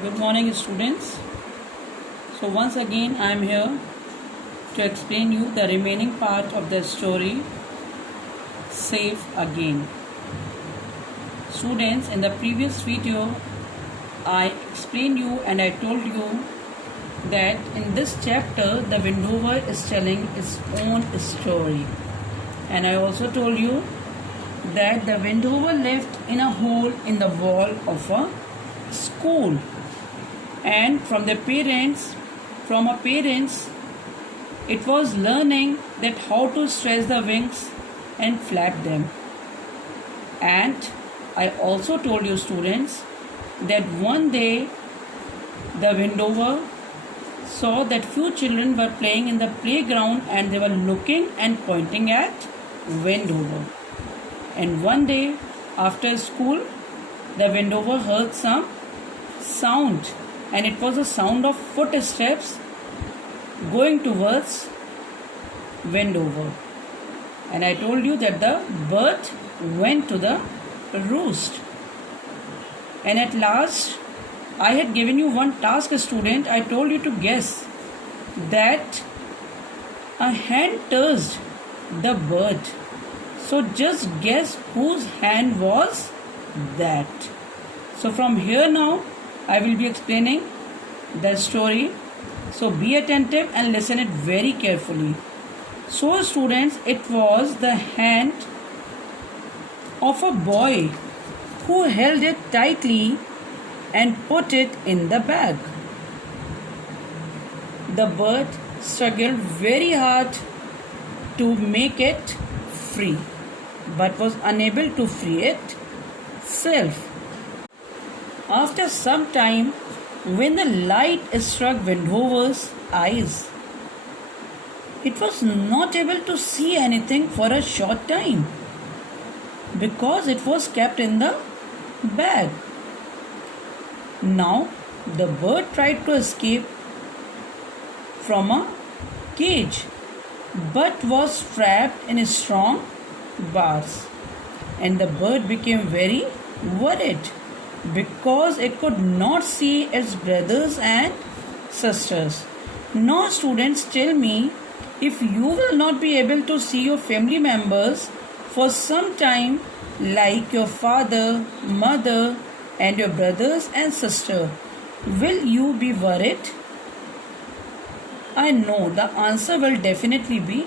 Good morning, students. So once again I am here to explain you the remaining part of the story Safe Again. Students, in the previous video I explained you and I told you that in this chapter the Wendover is telling its own story, and I also told you that the Wendover lived in a hole in the wall of a school, and from her parents it was learning that how to stretch the wings and flap them. And I also told you, students, that one day the Wendover saw that few children were playing in the playground and they were looking and pointing at Wendover. And one day after school, the Wendover heard some sound, and it was a sound of footsteps going towards Wendover. And I told you that the bird went to the roost. And at last, I had given you one task, student. I told you to guess that a hand touched the bird. So just guess whose hand was that. So from here now, I will be explaining the story. So be attentive and listen it very carefully. So students, it was the hand of a boy who held it tightly and put it in the bag. The bird struggled very hard to make it free, but was unable to free itself. After some time, when the light struck Wendover's eyes, it was not able to see anything for a short time because it was kept in the bag. Now, the bird tried to escape from a cage but was trapped in strong bars, and the bird became very worried because it could not see its brothers and sisters. Now, students, tell me, if you will not be able to see your family members for some time, like your father, mother, and your brothers and sister, will you be worried? I know the answer will definitely be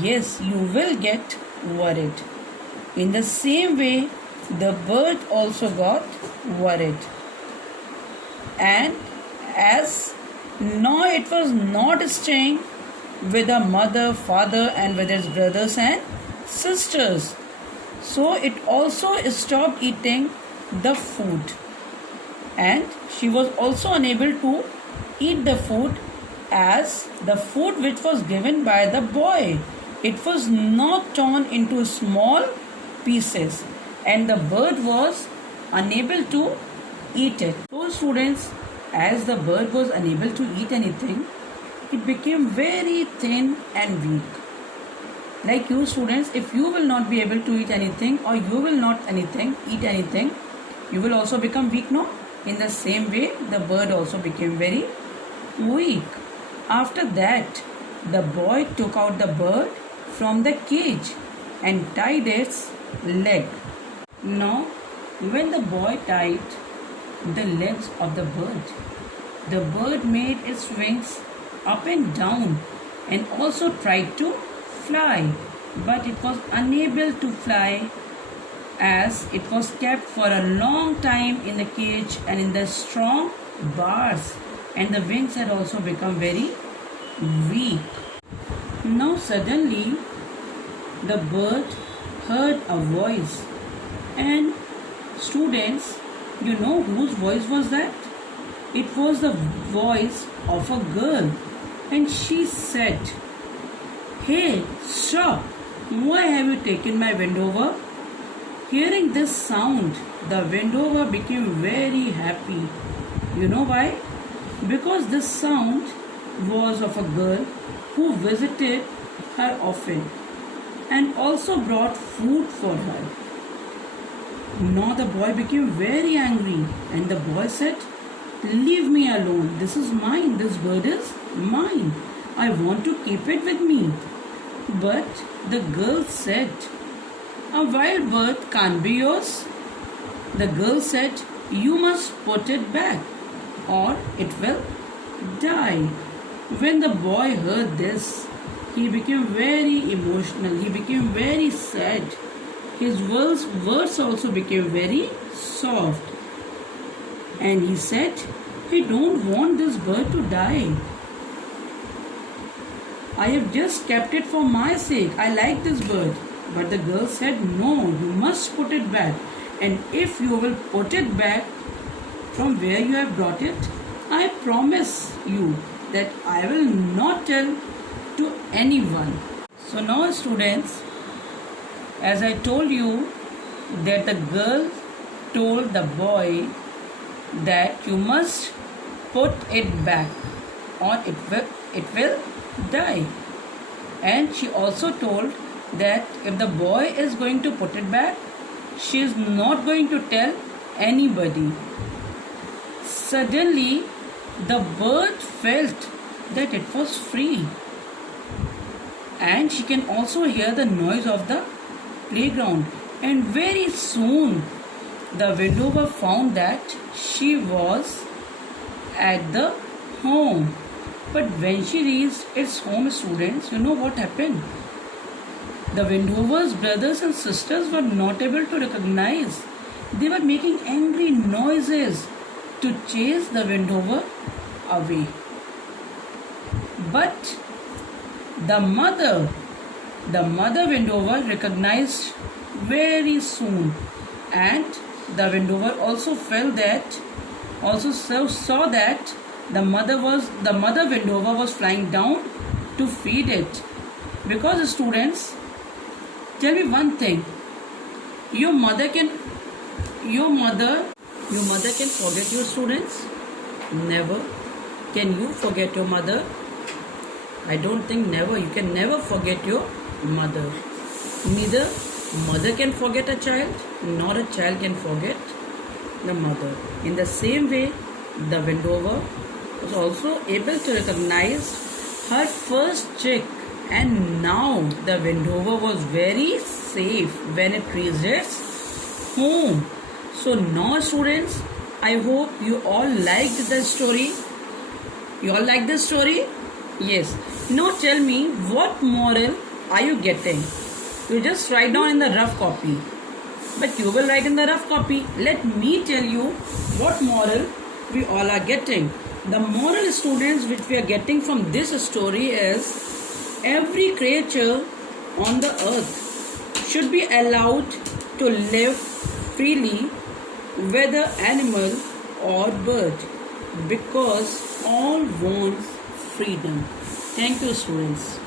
yes, you will get worried. In the same way, the bird also got worried. And as now it was not staying with her mother, father, and with its brothers and sisters, so it also stopped eating the food, and she was also unable to eat the food as the food which was given by the boy, it was not torn into small pieces, and the bird was unable to eat it. So students, as the bird was unable to eat anything, it became very thin and weak. Like you students, if you will not be able to eat anything, or you will not eat anything, you will also become weak, no? In the same way, the bird also became very weak. After that, the boy took out the bird from the cage and tied its leg. Now, when the boy tied the legs of the bird made its wings up and down and also tried to fly, but it was unable to fly as it was kept for a long time in the cage and in the strong bars, and the wings had also become very weak. Now suddenly the bird heard a voice, and students, you know whose voice was that? It was the voice of a girl, and she said, "Hey, stop! Why have you taken my Wendover?" Hearing this sound, the Wendover became very happy. You know why? Because this sound was of a girl who visited her often and also brought food for her. Now the boy became very angry, and the boy said, Leave me alone. This is mine. This bird is mine. I want to keep it with me. But the girl said, a wild bird can't be yours. The girl said, you must put it back or it will die. When the boy heard this, he became very emotional. He became very sad. His words also became very soft. And he said, I don't want this bird to die. I have just kept it for my sake. I like this bird. But the girl said, no, you must put it back. And if you will put it back from where you have brought it, I promise you that I will not tell to anyone. So now students, as I told you that the girl told the boy that you must put it back or it will die. And she also told that if the boy is going to put it back, she is not going to tell anybody. Suddenly, the bird felt that it was free. And she can also hear the noise of the playground. And very soon, the widower found that she was at the home. But when she reached its home, students, you know what happened? The widower's brothers and sisters were not able to recognize. They were making angry noises to chase the widower away. But the mother widower recognized very soon, and the widower also felt that, saw that the mother widower was flying down to feed it. Because students, tell me one thing, your mother can forget your students? Never. Can you forget your mother? I don't think never. You can never forget your mother. Neither mother can forget a child, nor a child can forget the mother. In the same way, the widower was also able to recognize her first chick, and now the widower was very safe when it reached its home. So now students, I hope you all liked the story. You all like the story? Yes. Now tell me, what moral are you getting? You just write down in the rough copy. But you will write in the rough copy. Let me tell you what moral we all are getting. The moral, students, which we are getting from this story is every creature on the earth should be allowed to live freely, whether animal or bird, because all want freedom. Thank you, students.